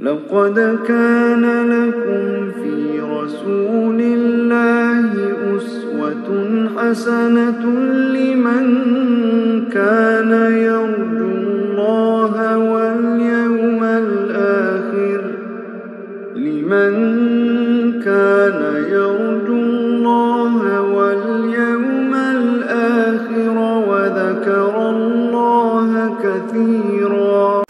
لقد كان لكم في رسول الله أسوة حسنة لمن كان يرجو الله واليوم الآخر وذكر الله كثيرا.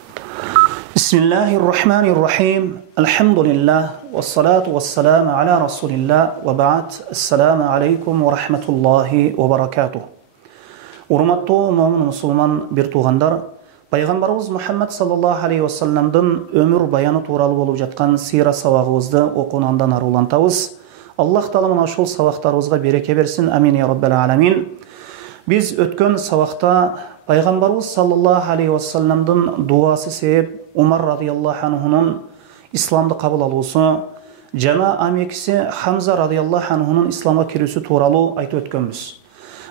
بسم الله الرحمن الرحيم. الحمد لله والصلاة والسلام على رسول الله وبعد. السلام عليكم ورحمة الله وبركاته. Урматтуу момун мусулман бир туугандар, пайгамбарыбыз Мухаммад саллаллаху алейхи вассаламдын өмүр баяны тууралуу болуп жаткан сыйра сабагыбызды окуунандан арулантабыз. Аллах таала мына ушул сабактарыбызга береке берсин. Амин я раббал аламин. Биз өткөн сабакта пайгамбарыбыз саллаллаху алейхи вассаламдын дуасы себеп Умар радыйаллаху анхунун исламды кабыл алуусу жана амекиси Хамза радыйаллаху анхунун исламга кирүүсү тууралуу айтып өткөнбүз.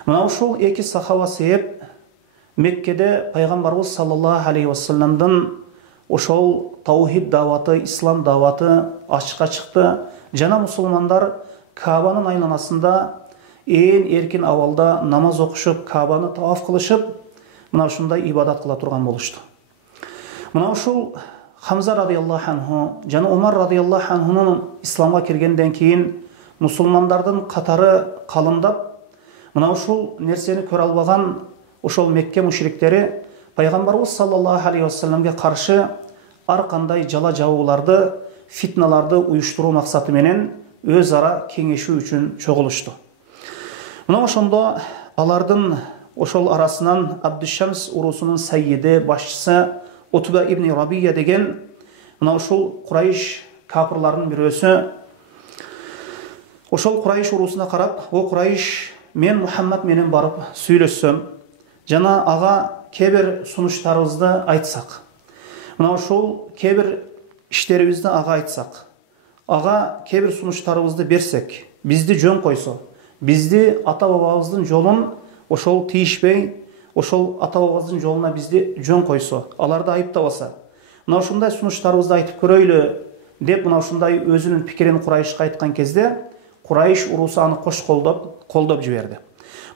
Мына ушул эки сахаба себеп Меккеде пайгамбарыбыз саллаллаху алейхи вассаламдын ошол таухид даваты, ислам даваты ачыкка чыкты. Жана мусулмандар Кабанын айланасында ээн эркин абалда намаз окушуп, Кабаны таваф кылышып, мына ушундай ибадат кыла турган болушту. Мына ушул Хамза радыйаллаху анху жана Умар радыйаллаху анхунун исламга киргенден кийин мусулмандардын катары калымдап, мына ушул нерсени көрө албаган ошол Мекке мушриктери пайгамбарыбыз саллаллаху алейхи вассаламга каршы ар кандай жала жабууларды, фитналарды уюштуруу максаты менен өз ара кеңешүү үчүн чогулушту. Мына ошондо алардын ошол арасынан Абдушамс урусунун саййиди, башчысы Утба ибн Рабия деген мына ушул Курайш капырларынын бирөөсү ошол Курайш урусуна карап, "О Курайш, мен Мухаммад менен барып сүйлөссөм, жана ага кээ-бир сунуштарыбызды айтсак, мына ушул кээ-бир иштерибизди ага айтсак, ага кээ-бир сунуштарыбызды берсек, бизди жөн койсо, бизди ата-бабабыздын жолун ошол тийишпей, ошол ата-бабабыздын жолуна бизди жөн койсо, аларды айыптабаса, мына ушундай сунуштарыбызды айтып көрөйлү" деп мына ушундай өзүнүн пикирин Курайшка айткан кезде, Курайш урусу аны кош колдоп жиберди.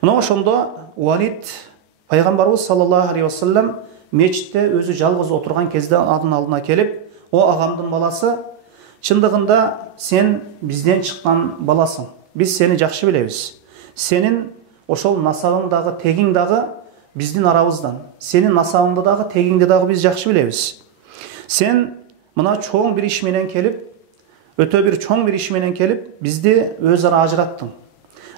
Мына ошондо Валид пайгамбарыбыз саллаллаху алейхи вассалам мечитте өзү жалгыз отурган кезде анын алдына келип, "О агамдын баласы, чындыгында сен бизден чыккан баласың. Биз сени жакшы билебиз. Сенин ошол насабың дагы, тегиң дагы биздин арабыздан. Сенин насабыңды дагы, тегиңди дагы биз жакшы билебиз. Сен мына чоң бир иш менен келип, өтө бир чоң бир иш менен келип, бизди өз ара ажыраттың.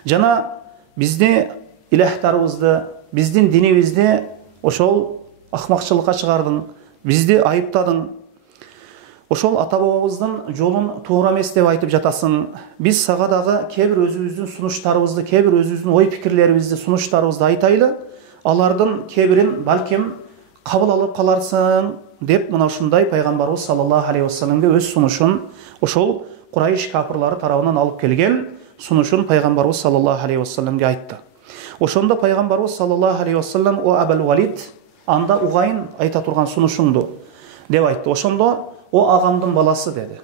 Жана бизди илахтарыбызды, биздин динибизди ошол акмакчылыкка чыгардың, бизди айыптадың. Ошол ата-бабабыздын жолун туура эмес деп айтып жатасың. Биз сага дагы кээ-бир өзүбүздүн сунуштарыбызды, кээ-бир өзүбүздүн ой пикирлерибизди, сунуштарыбызды айтайлы. Алардын кээ-бирин балким кабыл алып каларсың" деп мына ушундай пайгамбарыбыз саллаллаху алейхи вассаламга өз сунушун, ошол Курайш капырлары тарабынан алып келген сунушун пайгамбарыбыз саллаллаху алейхи вассаламга айтты. Ошондо пайгамбарыбыз саллаллаху алейхи вассалам "О Абул Валид, анда угайын айта турган сунушуңду" деп айтты. Ошондо "О агамдын баласы" деди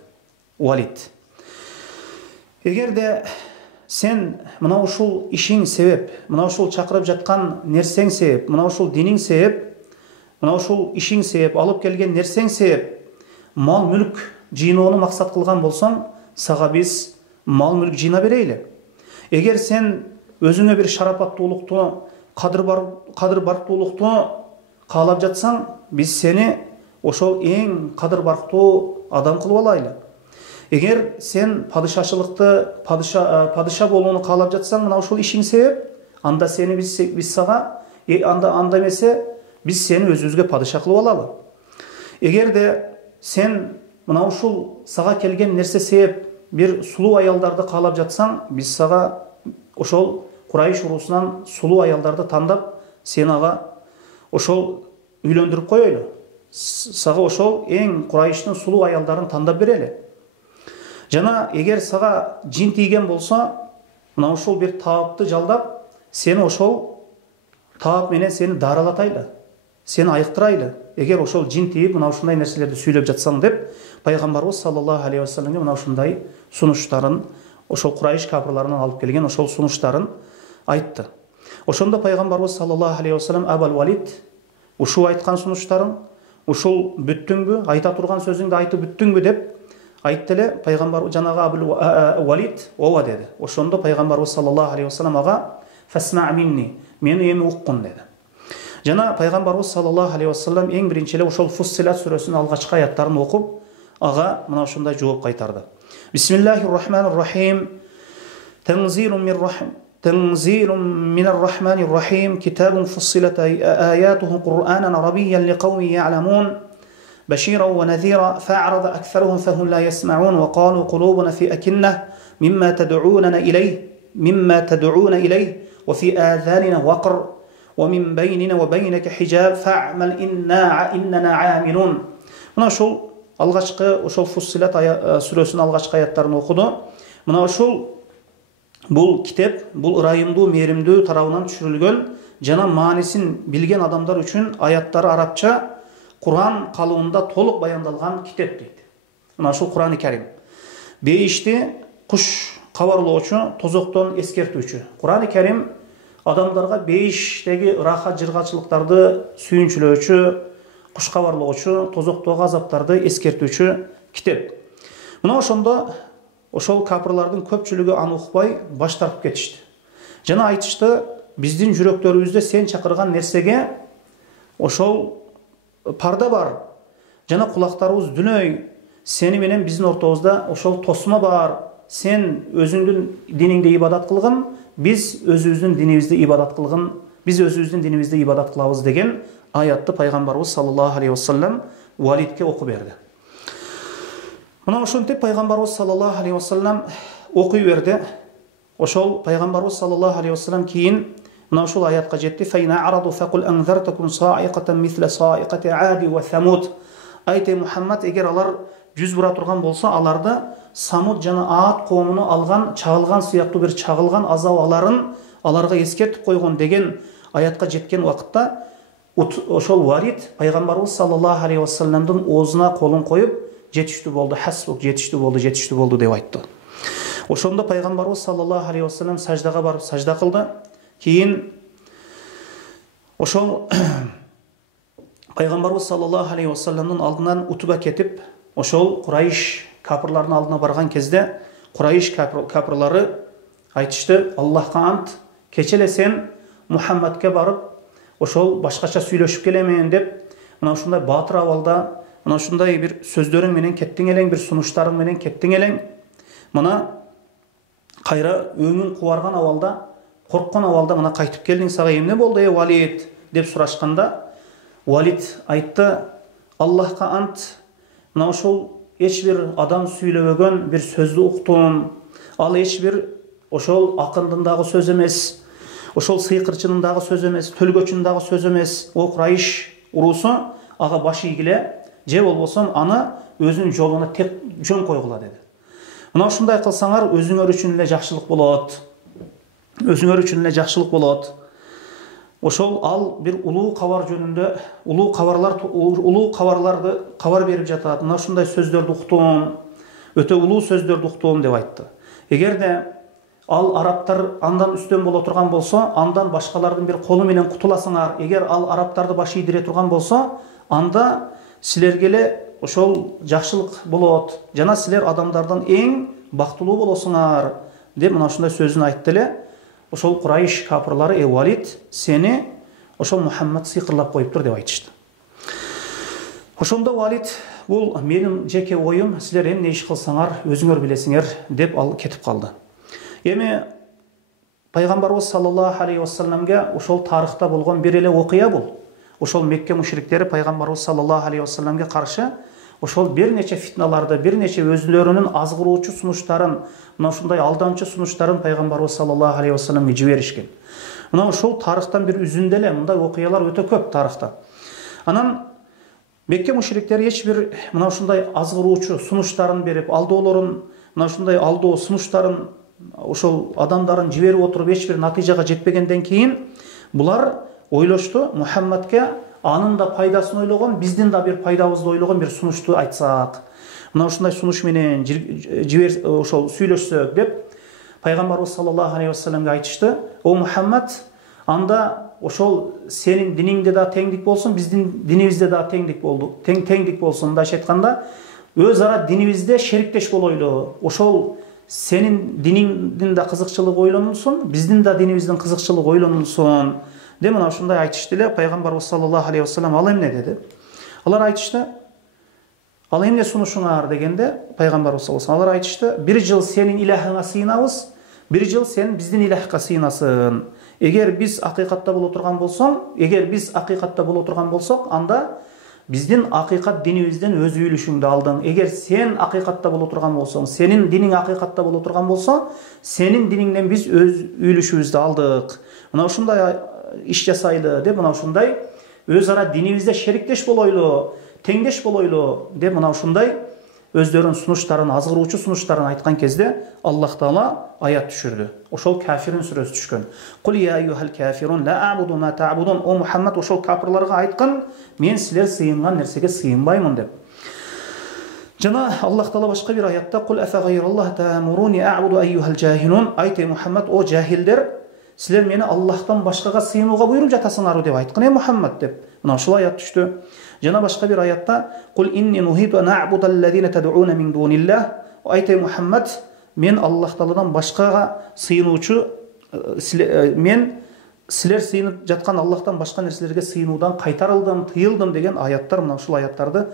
Валид. "Эгерде сен мына ушул ишиң себеп, мына ушул чакырып жаткан нерсең себеп, мына ушул диниң себеп, мына ушул ишиң себеп, алып келген нерсең себеп мал мүлк жыйноону максат кылган болсоң, сага биз мал мүлк жыйна берейли. Эгер сен өзүңө бир шарапаттуулукту, кадыр барктуулукту каалап жатсаң, биз сени ошол эң кадыр барктуу адам кылып алайлы. Эгер сен падышачылыкты, падыша болууну каалап жатсаң, мына ушул ишиң себеп, анда сени биз сага, анда эмесе биз сени өзүбүзгө падыша кылып алалы. Эгерде сен мына ушул сага келген нерсе себеп бир сулуу аялдарды каалап жатсаң, биз сага ошол Курайш урусунан сулуу аялдарды тандап, сен ага ошол үйлөндүрүп коелу. Сага ошол эң Курайштын сулуу аялдарын тандап берели. Жана эгер сага жин тийген болсо, мына ушул бир таапты жалдап, сени ошол таап менен сени даралатайлы, сени айыктырайлы. Эгер ошол жин тийип, мына ушундай нерселерди сүйлөп жатсаң" деп пайгамбарыбыз саллаллаху алейхи вассаламга мына ушундай сунуштарын, ошол Курайш капырларынан алып келген ошол сунуштарын айтты. Ошондо пайгамбарыбыз саллаллаху алейхи вассалам Абул Валид ушул айткан сунуштарың ушул бүттүңбү, айта турган сөзүңдү айтып бүттүңбү деп айтты эле. Пайгамбар жанагы Абул Валид ооба деди. Ошондо пайгамбарыбыз саллаллаху алейхи вассалам ага фасма минни, мени эми уккун деди. Жана пайгамбарыбыз саллаллаху алейхи вассалам эң биринчи эле ошол Фуссилат сүрөсүнүн алгачкы аяттарын окуп, ага мына ушундай жооп кайтарды. Бисмиллахир рахманир рахим. تنزيل من الرحمن الرحيم كتاب فصلت آياته قرآنا عربيا لقوم يعلمون بشيرا ونذيرا فأعرض أكثرهم فهم لا يسمعون وقالوا قلوبنا في أكنة مما تدعون إليه وفي آذاننا وقر ومن بيننا وبينك حجاب فاعمل إننا عاملون. Мына ушул алгачкы ошол Фуссилат сүрөсүнүн алгачкы аяттарын окуду. Мына ушул бул китеп, бул ырайымдуу, мээримдүү тарабынан түшүрүлгөн жана маанисин билген адамдар үчүн аяттары арабча Куран калыбында толук баяндалган китеп дейт. Мына ушул Куран-ы Карим. Бейишти куш кабарлоочу, тозоктон эскертүүчү. Куран-ы Карим адамдарга бейиштеги ырахат, жыргачылыктарды сүйүнчүлөөчү, куш кабарлоочу, тозоктогу азаптарды эскертүүчү китеп. Мына ошондо ошол капырлардын көпчүлүгү аны укпай баш тартып кетишти. Жана айтышты, биздин жүрөктөрүбүздө сен чакырган нерсеге ошол парда бар. Жана кулактарыбыз дүнөй, сени менен биздин ортобузда ошол тосма бар. Сен өзүңдүн диниңде ибадат кылгын, биз өзүбүздүн динибизде ибадат кылгын, биз өзүбүздүн динибизде ибадат кылабыз деген аятты пайгамбарыбыз саллаллаху алейхи вассалам Валидке окуп берди. Мына ошентип пайгамбарыбыз саллаллаху алейхи вассалам окуй берди. Ошол пайгамбарыбыз саллаллаху алейхи вассалам кийин мына ушул аятка жетти. Файна араду факул анзартакум саиqatan мисла саиqati ади ва самуд. Айты Мухаммад, эгер алар жүз бура турган болсо, аларды Самуд жана Аад коомуну алган, чагылган сыяктуу бир чагылган азап аларын аларга эскертип койгон деген аятка жеткен убакытта ошол Валид пайгамбарыбыз саллаллаху алейхи вассаламдын оозуна колун коюп, жетиштүү болду, хасбук, жетиштүү болду деп айтты. Ошондо пайгамбарыбыз саллаллаху алейхи вассалам саждага барып сажда кылды. Кийин ошол пайгамбарыбыз саллаллаху алейхи вассаламдын алдынан Утба кетип, ошол Курайш капырларынын алдына барган кезде Курайш капырлары айтышты: Аллахка ант, кечеле сен Мухаммадке барып, ошол башкача сүйлөшүп келемен деп, мына ушундай баатыр абалда, мына ушундай бир сөздөрүң менен кеттиң элең, бир сунуштарың менен кеттиң элең. Мына кайра өңүң кубарган абалда, корккон абалда мына кайтып келдиң, сага эмне болду Валид деп сурашканда, Валид айтты: Аллахка ант, мына ошол эч бир адам сүйлөбөгөн бир сөздү уктум. Ал эч бир ошол акындын дагы сөз эмес, ошол сыйкырчынын дагы сөз эмес, төлгөчүнүн дагы сөз эмес. О Курайш уруусу ага баш ийгиле, же болбосо аны өзүнүн жолуна тек жөн койгула деди. Мына ушундай кылсаңар өзүңөр үчүн эле жакшылык болот. Өзүңөр үчүн эле жакшылык болот. Ошол ал бир улуу кабар жөнүндө, улуу кабарларды кабар берип жатат. Мына ушундай сөздөрдү уктум, өтө улуу сөздөрдү уктум деп айтты. Эгерде ал арабтар андан үстөн боло турган болсо, андан башкалардын бир колу менен кутуласыңар. Эгер ал арабтарды баш ийдире турган болсо, анда силерге эле ошол жакшылык болот. Жана силер адамдардан эң бактылуу болосуңар деп мына ушундай сөзүн айтты эле. Ошол Курайш капырлары: Валид, сени ошол Мухаммад сыйкырлап коюптур деп айтышты. Ошондо Валид: бул менин жеке оюм, силер эмне иш кылсаңар өзүңөр билесиңер деп ал кетип калды. Эми пайгамбарыбыз саллаллаху алейхи вассаламга ошол тарыхта болгон бир эле окуя бул. Ошол Мекке мушриктери пайгамбарыбыз саллаллаху алейхи вассаламга каршы ошол бир нече фитналарды, бир нече өзүлөрүнүн азгыруучу сунуштарын, мына ушундай алдамчы сунуштарын пайгамбарыбыз саллаллаху алейхи вассаламга жиберишкен. Мына ошол тарыхтан бир үзүндө эле мындай окуялар өтө көп тарыхта. Анан Мекке мушриктери эч бир мына ушундай азгыруучу сунуштарын берип, алдоолорун, мына ушундай алдоо сунуштарын ошол адамдарын жиберип отуруп эч бир натыйжага жетпегенден кийин булар ойлошту: Мухаммадке анын да пайдасын ойлогон, биздин да бир пайдабызды ойлогон бир сунушту айтсак. мына ушундай сунуш менен ошол сүйлөшсөк деп пайгамбарыбыз саллаллаху алейхи вассаламга айтышты: "О Мухаммад, анда ошол сенин диниңде да теңдик болсун, биздин динибизде да теңдик болсун. Мындайча айтканда, өз ара динибизде шериктеш болойлу. Ошол сенин диниңдин да кызыкчылыгы ойлонулсун, биздин да динибиздин кызыкчылыгы ойлонулсун" деп мына ушундай айтышты эле. Пайгамбарыбыз саллаллаху алейхи вассалам ал эмне деди? Алар айтышты: "Ал эмне сунушуңар?" дегенде пайгамбарыбыз саллаллаху алейхи вассалам алар айтышты: "Бир жыл сенин илахыңа сыйынабыз, бир жыл сен биздин илахка сыйынасың. Эгер биз акыйкатта боло турган болсок, анда биздин акыйкат динибизден өз үйлүшүңдү алдың. Эгер сен акыйкатта боло турган болсоң, сенин диниң акыйкатта боло турган болсо, сенин диниңден биз өз үйлүшүбүздү алдык. Мына ушундай иш жасайлы" деп мына ушундай өз ара динибизде шериктеш болойлу, теңдеш болойлу деп мына ушундай өздөрүнүн сунуштарын, азгыруучу сунуштарын айткан кезде Аллах Таала аят түшүрдү. Ошол Кафирун сүрөсү түшкөн. "Кул я айюхал кафирун ла а'буду ма та'будун". О Мухаммад, ошол кафирларга айткан: "Мен силер сыйынган нерсеге сыйынбаймын" деп. Жана Аллах Таала башка бир аятта: "Кул афа гайраллахи та'муруни а'буду айюхал жахилун". Айт, Мухаммад, о жахилдер, силер мени Аллахтан башкага сыйынууга буйруп жатасыңарбы деп айткан Мухаммад деп. Мына ошол аят түштү. Жана башка бир аятта: "Кул инни нухиту ан а'буду аллазина тад'уна мин дуниллах". Айт, Мухаммад, мен Аллах Тааладан башкага сыйынуучу, мен силер сыйынып жаткан Аллахтан башка нерселерге сыйынуудан кайтарылдым, тыйылдым деген аяттар, мына ушул аяттарды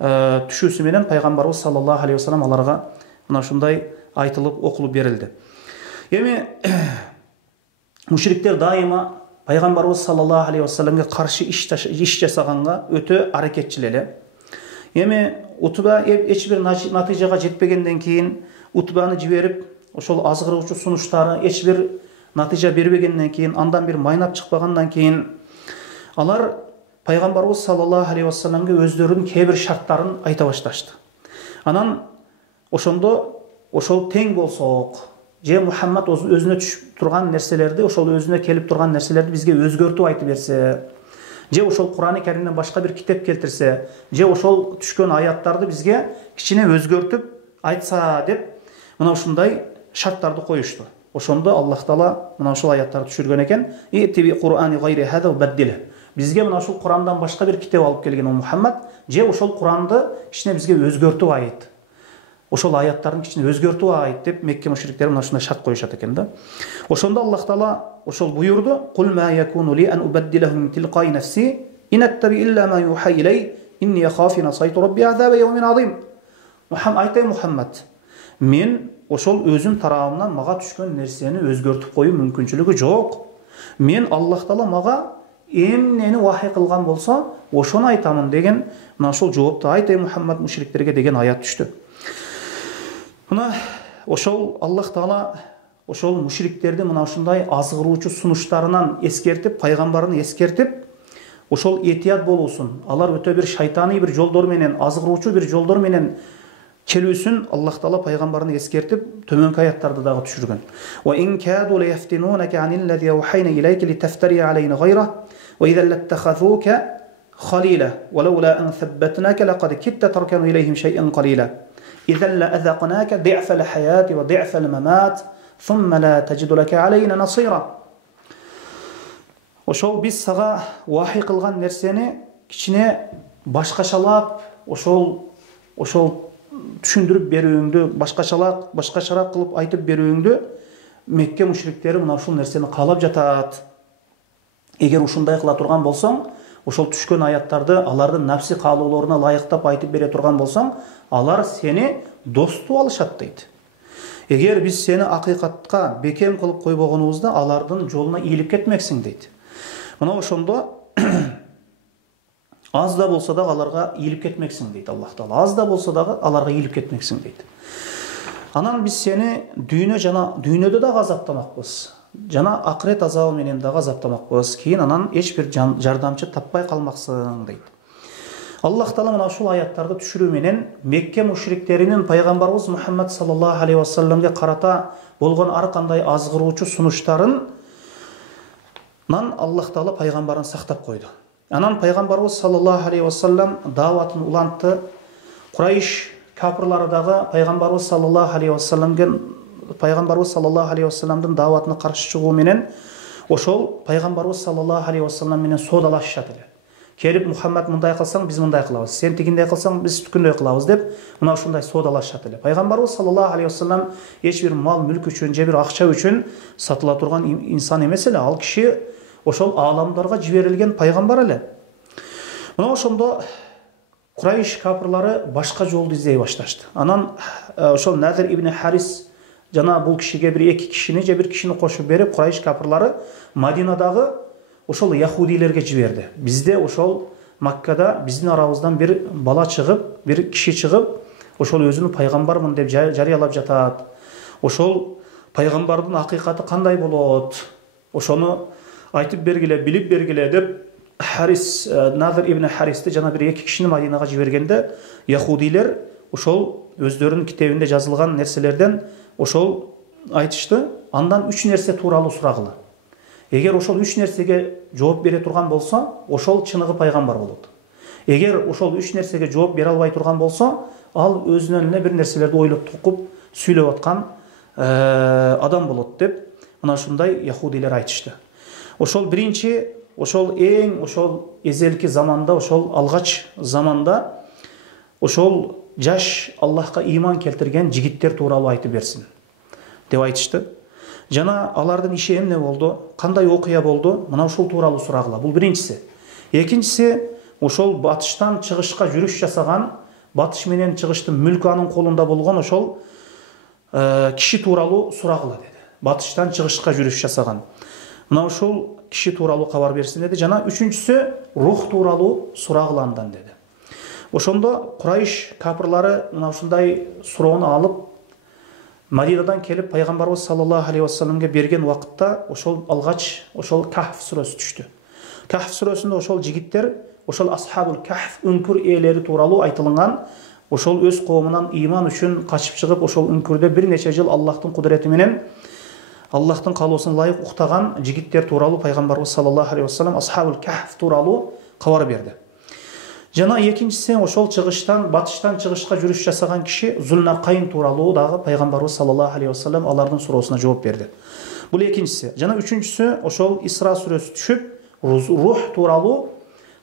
түшүүсү менен пайгамбарыбыз саллаллаху алейхи вассалам аларга мына ушундай айтылып, окулуп берилди. Эми мушриктер дайыма пайгамбарыбыз саллаллаху алейхи вассаламга каршы иш жасаганга өтө аракетчил эле. Эми Утба эч бир натыйжага жетпегенден кийин, Утбаны жиберип, ошол азгыруучу сунуштары эч бир натыйжа бербегенден кийин, андан бир майнап чыкпагандан кийин, алар пайгамбарыбыз саллаллаху алейхи вассаламга өздөрүнүн кээ бир шарттарын айта башташты. Анан ошондо ошол тең болсок, же Мухаммад өзүнө түшүп турган нерселерди, ошол өзүнө келип турган нерселерди бизге өзгөртүп айтып берсе, же ошол Кур'ан-ы Каримден башка бир китеп келтирсе, же ошол түшкөн аяттарды бизге кичине өзгөртүп айтса деп мына ушундай шарттарды коюшту. Ошондо Аллах Таала мына ушул аяттарды түшүргөн экен: "Итиби Кур'ани гайри хада баддил". Бизге мына ушул Курандан башка бир китеп алып келген Мухаммад, же ошол Куранды кичине бизге өзгөртүп айт. Ошол аяттарын кичине өзгөртүп айт деп Мекке мушриктери мына ушундай шарт коюшат экен да. Ошондо Аллах Таала ошол буйурду: "Кул ма якуну ли ан убаддилаху мин тилқаи нафси ин аттаби илля ма юха илей инни яхафу насайту рабби азаба яумин азим". Айтай Мухаммад, мен ошол өзүм тарабымдан мага түшкөн нерсени өзгөртүп коюу мүмкүнчүлүгү жок. Мен Аллах Таала мага эмнени вахий кылган болсо, ошону айтамын деген мына ошол жоопту айтай Мухаммад мушриктерге деген аят түштү. Мына ошол Аллах Таала ошол мушриктерди мына ушундай азгыруучу сунуштарынан эскертип, пайгамбарын эскертип, ошол этият болуусун, алар өтө бир шайтаны бир жолдор менен, азгыруучу бир жолдор менен келүүсүн Аллах Таала пайгамбарын эскертип, төмөнкү аяттарды дагы түшүргөн. "Ва ин каду лафтинунака аниллади юхайна илейка литафтари алейна гайра ва идза латтахазука khalila ولولا أن ثبتناك لقد كدت تركن إليهم شيئا قليلا إذا لأذقناك ضعف الحياة وضعف الممات ثم لا تجد لك علينا نصيرا". Ошол биз сага вахий кылган нерсени кичине башкачалап, ошол түшүндүрүп берүүңдү, башкачараак кылып айтып берүүңдү Мекке мушриктери мына ушул нерсени каалап жатат. Эгер ушундай кыла турган болсоң, ошол түшкөн аяттарды алардын нафси каалоолоруна ылайыктап айтып бере турган болсоң, алар сени доступ алышат дейт. Эгер биз сени акыйкатка бекем кылып койбогонубузда, алардын жолуна ийилип кетмексиң дейт. Мына ошондо аз да болсо дагы аларга ийилип кетмексиң дейт Аллах Таала. Аз да болсо дагы аларга ийилип кетмексиң дейт. Анан биз сени дүйнөдө да азаптамакпыз. Жана акырет азабы менен дагы азаптамакпыз. Кийин анан эч бир жардамчы таппай калмаксың дейт. Аллах Таала мына ушул аяттарды түшүрүү менен Мекке мушриктеринин пайгамбарыбыз Мухаммад саллаллаху алейхи вассаламга карата болгон ар кандай азгыруучу сунуштарын Аллах Таала пайгамбарын сактап койду. Анан пайгамбарыбыз саллаллаху алейхи вассалам дааватын улантты. Курайш капырлары дагы пайгамбарыбыз саллаллаху алейхи вассаламдын дааватына каршы чыгуу менен ошол пайгамбарыбыз саллаллаху алейхи вассалам менен соодалашышат эле. Келип Мухаммад мындай кылсаң биз мындай кылабыз, сен тигиндей кылсаң биз түкүндөй кылабыз деп мына ушундай соодалашат эле. Пайгамбарыбыз саллаллаху алейхи вассалам эч бир мал мүлк үчүн же бир акча үчүн сатыла турган инсан эмес эле. Ал киши ошол ааламдарга жиберилген пайгамбар эле. Мына ошондо Курайш капырлары башка жолду издей башташты. Анан ошол Надир ибн Харис жана бул кишиге бир эки кишини же бир кишини кошуп берип, Курайш капырлары Мадинадагы ошол яхудилерге жиберди. Бизде ошол Маккада биздин арабыздан бир бала чыгып, бир киши чыгып, ошол өзүн пайгамбармын деп жарыялап жатат. Ошол пайгамбардын акыйкаты кандай болот? Ошону айтып бергиле, билип бергиле деп Харис, Надир ибн Харисти жана бир эки кишини Мадинага жибергенде, яхудилер ошол өздөрүнүн китебинде жазылган нерселерден ошол айтышты. Андан 3 нерсе тууралуу сурагыла. Эгер ошол 3 нерсеге жооп бере турган болсо, ошол чыныгы пайгамбар болот. Эгер ошол 3 нерсеге жооп бере албай турган болсо, ал өзүнөн эле бир нерселерди ойлоп тукуп сүйлөп аткан адам болот деп мына ушундай яхудилер айтышты. Ошол биринчи, ошол эң ошол эзелки заманда, ошол алгач заманда ошол жаш Аллахка ыйман келтирген жигиттер тууралуу айтып берсин деп айтышты. Жана алардын иши эмне болду, кандай окуя болду, мына ушул тууралуу сурагыла. Бул биринчиси. Экинчиси, ошол батыштан чыгышка жүрүш жасаган, батыш менен чыгыштын мүлкү анын колунда болгон ошол киши тууралуу сурагыла деди. Батыштан чыгышка жүрүш жасаган. Мына ушул киши тууралуу кабар берсин деди. Жана үчүнчүсү, рух тууралуу сурагыла андан деди. Ошондо Курайш капырлары мына ушундай суроону алып Мадинадан келип пайгамбарыбыз саллаллаху алейхи вассаламга берген убакытта ошол алгач ошол Кахф сүрөсү түштү. Кахф сүрөсүндө ошол жигиттер, ошол асхабул Кахф үңкүр ээлери тууралуу айтылган, ошол өз коомунан ыйман үчүн качып чыгып, ошол үңкүрдө бир нече жыл Аллахтын кудурети менен Аллахтын калоосуна ылайык уктаган жигиттер тууралуу пайгамбарыбыз саллаллаху алейхи вассалам асхабул Кахф тууралуу кабар берди. Жана экинчиси, ошол батыштан чыгышка жүрүш жасаган киши Зулнаркайн тууралуу дагы пайгамбарыбыз саллаллаху алейхи вассалам алардын суроосуна жооп берди. Бул экинчиси. Жана үчүнчүсү, ошол Исра сүрөсү түшүп, рух тууралуу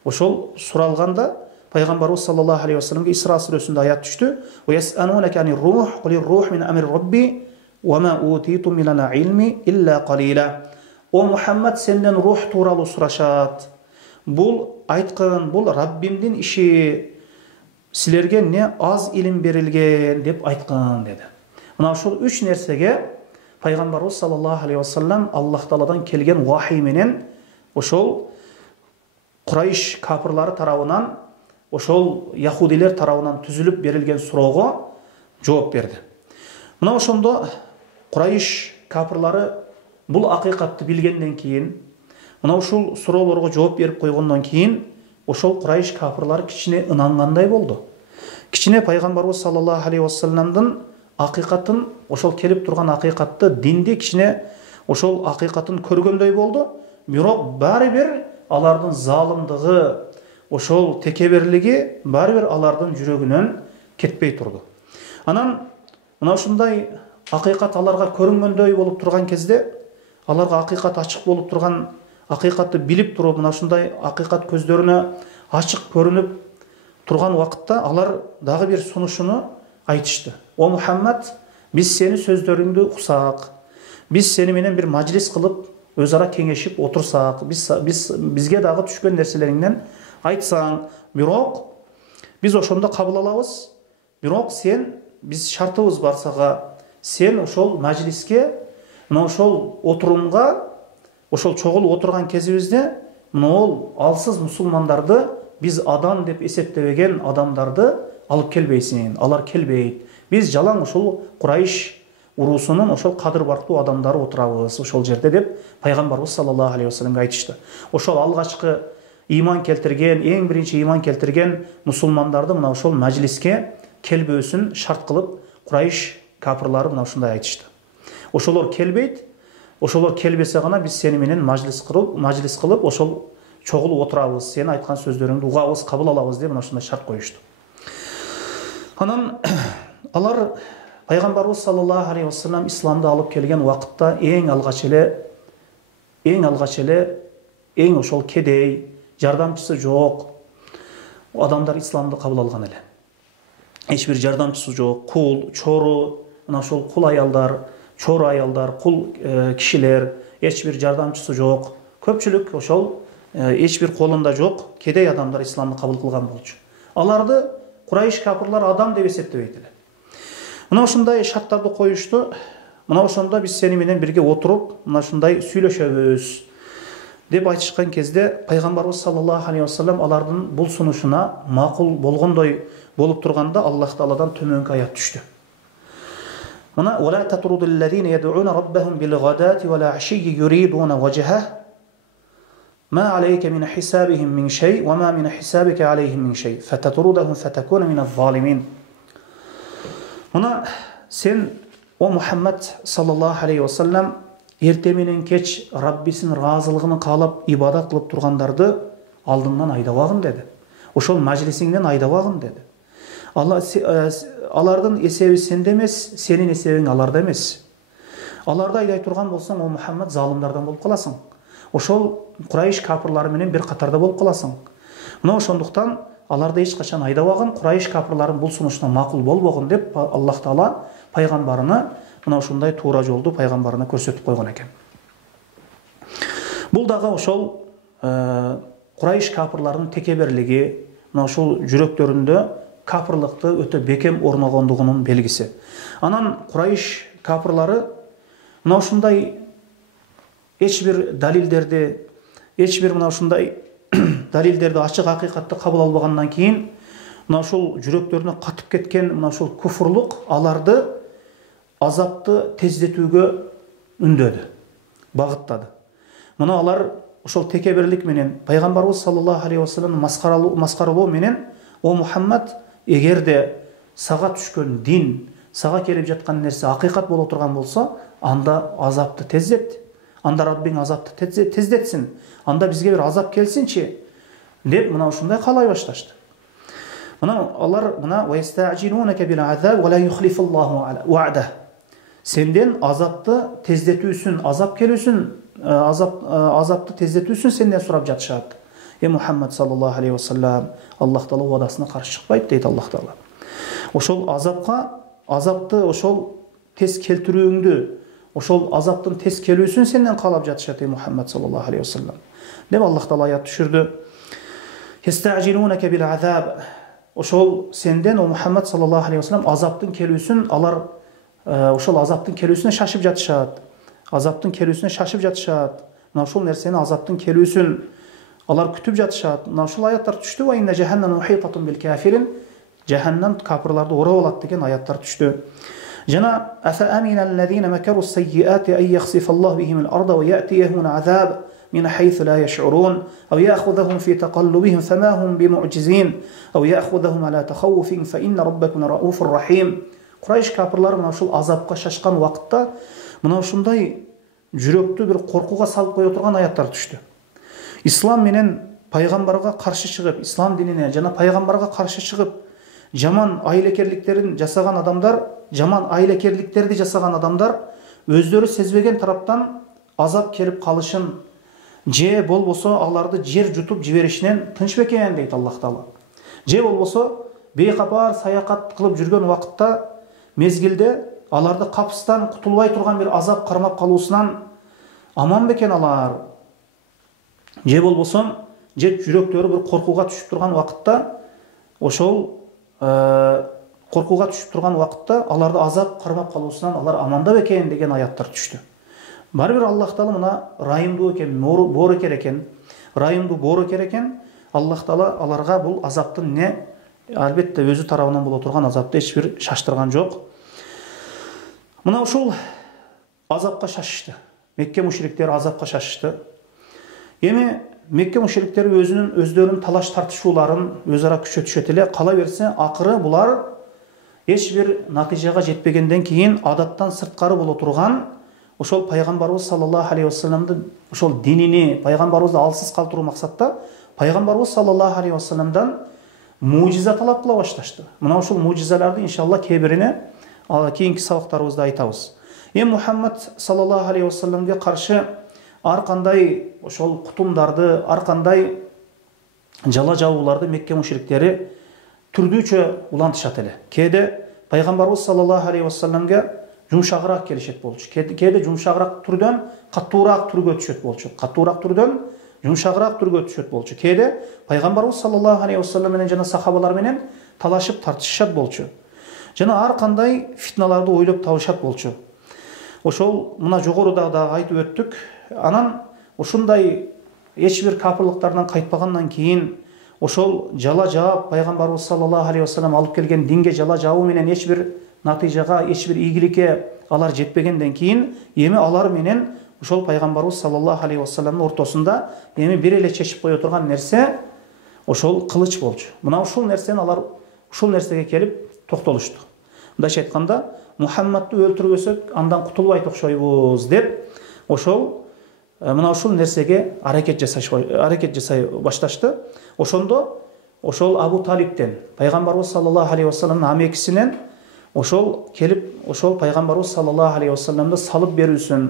ошол суралганда пайгамбарыбыз саллаллаху алейхи вассаламга Исра сүрөсүндө аят түштү. "Ва яс'алунaka анир рух, кулир рух мин амри рабби, ва ма утитум минал илми илля қалила." О Мухаммад, сенден рух тууралуу сурашат. Бул айткан, бул Раббимдин иши, силерге не аз илим берилген деп айткан деди. Мына ушул 3 нерсеге пайгамбарыбыз саллаллаху алейхи вассалам Аллах Тааладан келген вахий менен ошол Курайш капырлары тарабынан, ошол яхудилер тарабынан түзүлүп берилген суроого жооп берди. Мына ошондо Курайш капырлары бул акыйкатты билгенден кийин, мына ушул суроолорго жооп берип койгондон кийин, ошол Курайш капырлары кичине ынангандай болду. Кичине пайгамбарыбыз саллаллаху алейхи вассаламдын акыйкатын, ошол келип турган акыйкатты, динди кичине ошол акыйкатын көргөндөй болду. Бирок баары бир алардын залымдыгы, ошол текеберлиги баары бир алардын жүрөгүнөн кетпей турду. Анан мына ушундай акыйкат аларга көрүнгөндөй болуп турган кезде, аларга акыйкат ачык болуп турган, акыйкатты билип туруп, мына ушундай акыйкат көздөрүнө ачык көрүнүп турган убакытта алар дагы бир сунушуну айтышты. О Мухаммад, биз сени сөздөрүңдү уксак, биз сени менен бир мажлис кылып, өз ара кеңешип отурсак, бизге дагы түшкөн нерселериңден айтсаң, бирок биз ошондо кабыл алабыз. Бирок сен, биз шартыбыз бар сага, сен ошол мажлиске, мына ошол отурумга, ошол чогулуп отурган кезибизде, мына ол алсыз мусулмандарды, биз адам деп эсептебеген адамдарды алып келбейсиң, алар келбейт. Биз жалаң ошол Курайш урусунун ошол кадыр бартуу адамдары отурабыз ошол жерде деп пайгамбарыбыз саллаллаху алейхи вассаламга айтышты. Ошол алгачкы ыйман келтирген, эң биринчи ыйман келтирген мусулмандарды мына ошол мажлиске келбөөсүн шарт кылып Курайш капырлары мына ушундай айтышты. Ошолор келбейт, ошолор келбесе гана биз сени менен мажлис кылып, ошол чогулуп отурабыз, сени айткан сөздөрүңдү угабыз, кабыл алабыз деп мына ушундай шарт коюшту. Анан алар пайгамбарыбыз саллаллаху алейхи вассалам исламды алып келген вакытта эң алгач эле эң ошол кедей, жардамчысы жок адамдар исламды кабыл алган эле. Эч бир жардамчысы жок, кул, чору, мына ошол кул аялдар, чору аялдар, кул кишилер, эч бир жардамчысы жок. Көпчүлүк ошол эч бир колунда жок кедей адамдар исламды кабыл кылган болчу. Аларды Курайш капырлар адам деп эсептебейт эле. Мына ушундай шарттарды коюшту. Мына ошондо биз сени менен бирге отуруп, мына ушундай сүйлөшөбүз деп айтышкан кезде пайгамбарыбыз саллаллаху алейхи вассалам алардын бул сунушуна макул болгондой болуп турганда Аллах Тааладан төмөнкү аят түштү. Мына ولا تطرد الذين يدعون ربهم بالغداة والعشي يريدون وجهه ما عليك من حسابهم من شيء وما من حسابك عليهم من شيء فتطردهم فتكون من الظالمين. Мына сен о Мухаммад саллаллаху алейхи вассалам эрте менен кеч Раббисин разылыгын каалап ибадат кылып тургандарды алдыңдан айдабагын деди. Ошол мажлисиңден айдабагын деди. Алардын эсеби сенде эмес, сенин эсебиң аларда эмес. Аларды айдай турган болсоң, о Мухаммад залымдардан болуп каласың. Ошол Курайш капырлары менен бир катарда болуп каласың. Мына ошондуктан аларды эч качан айдабагын, Курайш капырларын бул сунушуна макул болбогун деп Аллах Таала пайгамбарына мына ушундай туура жолду пайгамбарына көрсөтүп койгон экен. Бул дагы ошол Курайш капырларынын текеберлиги, мына ушул жүрөктөрүндө капырлыкты өтө бекем орногондугунун белгиси. Анан Курайш капырлары мына ушундай эч бир далилдерди, эч бир мына ушундай далилдерди ачык акыйкатты кабыл албагандан кийин мына ушул жүрөктөрүнө катып кеткен мына ушул куфурлук аларды азапты тездетүүгө үндөдү, багыттады. Мына алар ошол текеберлик менен пайгамбарыбыз саллаллаху алейхи вассалам маскаралоо менен о Мухаммад, эгерде сага түшкөн дин, сага келип жаткан нерсе акыйкат боло турган болсо, анда азапты тездет. Анда Раббиң азапты тездетсин. Анда бизге бир азап келсинчи деп мына ушундай каалай башташты. Мына алар мына вастаъжилунака бил азаб ва ла юхлифуллаху вa'да. Сенден азапты тездетүүсүн, азап келүүсүн, азапты тездетүүсүн сенден сурап жатышат. Мухаммад саллаллаху алейхи вассалам, Аллах Таала вадасына каршы чыкпайт дейт Аллах Таала. Ошол азапты ошол тез келтирүүңдү, ошол азаптын тез келүүсүн сенден каалап жатышат Мухаммад саллаллаху алейхи вассалам. Деп Аллах Таала аят түшүрдү. Ястаъжилунака бил азаб. Ошол сенден о Мухаммад саллаллаху алейхи вассалам азаптын келүүсүн алар ошол азаптын келүүсүнө шашып жатышат. Азаптын келүүсүнө шашып жатышат. Мына ошол нерсени азаптын келүүсүн алар күтүп жатышат. Мына ушул аяттар түштү. Ва инна жаханнама мухитатун бил кафирин. Жаханнам капырларды орап алат деген аяттар түштү. Жана афа аминаллазина макару сайyiati ay yakhsifallahu bihim al-ardha wa ya'tiyahum azab min haythu la yash'urun aw ya'khudhuhum fi taqallubihim fama hum bimu'jizin aw ya'khudhuhum ala takhawufin fa inna rabbakum ra'ufur rahim. Курайш капырлар мына ушул азапка шашкан вакытта мына ушундай жүрөктү бир коркууга салып кое турган аяттар түштү. Ислам менен пайгамбарга каршы чыгып, ислам динине жана пайгамбарга каршы чыгып, жаман айлакерликтерин жасаган адамдар, жаман айлакерликтерди жасаган адамдар өздөрү сезбеген тараптан азап келип калышын, же болбосо аларды жер жутуп жиберишинен тынч бекен дейт Аллах Таала. Же болбосо бейкапар саякат кылып жүргөн вакытта мезгилде аларды капыстан кутулбай турган бир азап кармап калуусунан аман бекен алар. Же болбосо же жүрөктөрү бир коркууга түшүп турган вакытта ошол коркууга түшүп турган вакытта аларды азап кармап калуусунан алар аманда бекен деген аяттар түштү. Баары бир Аллах Таала мына райымдуу экен, боорукер экен. Райымдуу боорукер экен. Аллах Таала аларга бул азаптын не албетте өзү тарабынан боло турган азапты эч бир шаштырган жок. Мына ушул азапка шашышты. Мекке мушриктери азапка шашышты. Эми Мекке мушриктери өздөрүнүн талаш тартышууларын өз ара күчөтүшөт эле, кала берсе акыры булар эч бир натыйжага жетпегенден кийин адаттан сырткары боло турган ошол пайгамбарыбыз саллаллаху алейхи вассаламдын ошол динини, пайгамбарыбызды алсыз калтыруу максатта пайгамбарыбыз саллаллаху алейхи вассаламдан мужиза талап кыла башташты. Мына ушул мужизаларды иншалла кээ-бирине кийинки сабактарыбызда айтабыз. Мухаммад саллаллаху алейхи вассаламга каршы ар кандай ошол кутумдарды, ар кандай жала жабууларды Мекке мушриктери түрдүүчө улантышат эле. Кээде пайгамбарыбыз саллаллаху алейхи вассаламга жумшагыраак келишет болчу. Кээде жумшагыраак түрдөн каттуураак түргө түшөт болчу. Каттуураак түрдөн жумшагыраак түргө түшөт болчу. Кээде пайгамбарыбыз саллаллаху алейхи вассалам менен жана сахабалар менен талашып тартышышат болчу. Жана ар кандай фитналарды ойлоп табышат болчу. Ошол мына жогоруда дагы айтып өттүк. Анан ушундай эч бир капырлыктардан кайтпагандан кийин ошол жала жаап пайгамбарыбыз саллаллаху алейхи вассалам алып келген динге жала жабуу менен эч бир натыйжага, эч бир ийгиликке алар жетпегенден кийин эми алар менен ошол пайгамбарыбыз саллаллаху алейхи вассаламдын ортосунда эми бир эле чечип кое турган нерсе ошол кылыч болчу. Мына ушул нерсени алар ушул нерсеге келип токтолушту. Мындайча айтканда, Мухаммадты өлтүрбөсөк андан кутулбайт окшойбуз деп ошол мына ушул нерсеге аракет жасай башташты. Ошондо ошол Абу Талиптен пайгамбарыбыз саллаллаху алейхи вассаламдын амекисинен ошол келип ошол пайгамбарыбыз саллаллаху алейхи вассаламды салып берүүсүн,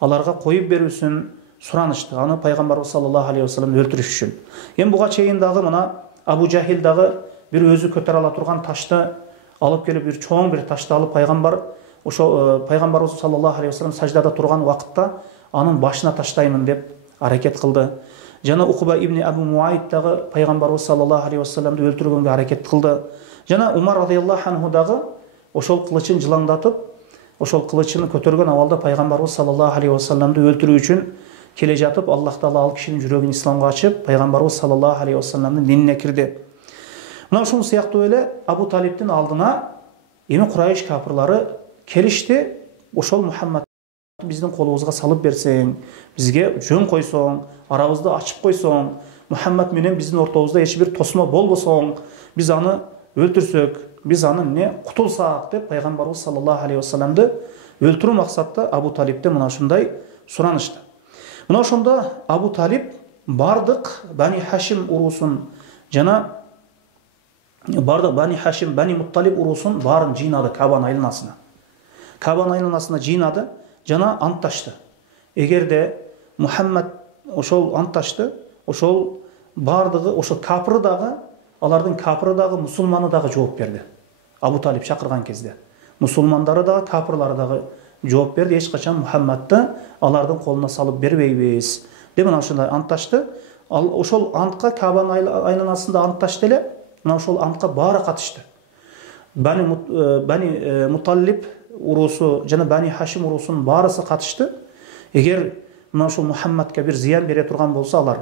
аларга коюп берүүсүн суранышты. Аны пайгамбарыбыз саллаллаху алейхи вассаламды өлтүрүш үчүн. Эми буга чейин дагы мына Абу Жахил дагы бир өзү көтөрө ала турган ташты алып келип, бир чоң бир ташты алып пайгамбарыбыз саллаллаху алейхи вассалам саждада турган убакытта анын башына таштаймын деп аракет кылды. Жана Уқба ибн Абу Муайт дагы пайгамбарыбыз саллаллаху алейхи вассаламды өлтүргөнгө аракет кылды. Жана Умар радыйаллаху анху дагы ошол кылычын жылаңдатып, ошол кылычын көтөргөн абалда пайгамбарыбыз саллаллаху алейхи вассаламды өлтүрүү үчүн келе жатып, Аллах Таала ал кишинин жүрөгүн исламга ачып, пайгамбарыбыз саллаллаху алейхи вассаламдын динине кирди. Мына ушул сыяктуу эле Абу Талиптин алдына эми Курайш капырлары келишти. Ошол Мухаммад биздин колубузга салып берсең, бизге жөн койсоң, арабызды ачып койсоң, Мухаммад менен биздин ортобузда эч бир тосмо болбосоң, биз аны өлтүрсөк, биз аны кутулсак деп пайгамбарыбыз саллаллаху алейхи вассаламды өлтүрүү максатта Абу Талиптен мына ушундай суранышты. Мына ошондо Абу Талип бардык Бани Хашим урусун жана бардык Бани Хашим, Бани Мутталиб урусун баарын жыйнады Кабанын айланасына. Кабанын айланасына жыйнады жана антташты. Эгерде Мухаммад ошол антташты, ошол бардыгы, ошол капыры дагы, алардын капыры дагы, мусулманы дагы жооп берди. Абу Талип чакырган кезде мусулмандары дагы, капырлары дагы жооп берди. Эч качан Мухаммадты алардын колуна салып бербейбиз деп мына ушундай антташты. Ал ошол антка Кабанын айланасында антташты эле. Мына ошол антка баары катышты. Бани Муталлиб урусу жана Бани Хашим урусунун баарысы катышты. Эгер мына ошол Мухаммадка бир зыян бере турган болсо, алар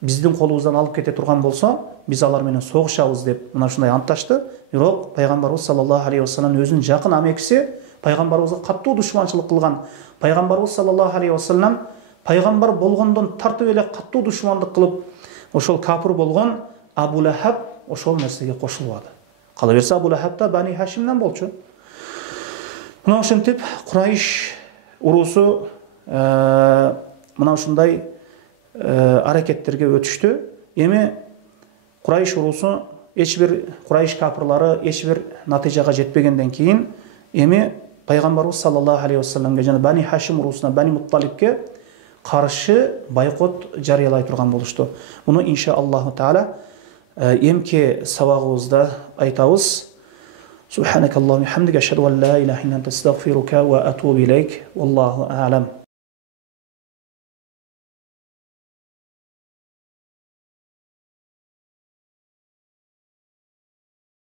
биздин колубуздан алып кете турган болсо, биз алар менен согушабыз деп мына ушундай антташты. Бирок пайгамбарыбыз саллаллаху алейхи вассалам өзүнүн жакын амекиси, пайгамбарыбызга каттуу душманчылык кылган пайгамбарыбыз саллаллаху алейхи вассалам пайгамбар болгондон тартып эле каттуу душмандык кылып, ошол капыр болгон Абу Лахаб ошол нерсеге кошулбады. Кала берсе Абу Лахаб да Бани Хашимден болчу. Мына ошентип Курайш урусу мына ушундай аракеттерге өтүштү. Эми Курайш урусу эч бир Курайш капырлары эч бир натыйжага жетпегенден кийин эми пайгамбарыбыз саллаллаху алейхи вассаламга жана Бани Хашим урусуна, Бани Мутталибке каршы байкот жарыялай турган болушту. Муну иншааллаху таала эмки сабагыбызда айтабыз. Субханакаллаху ва бихамдика, ашхаду ан ла илаха илля анта, астагфирука ва атубу илейк. Валлаху а'лам.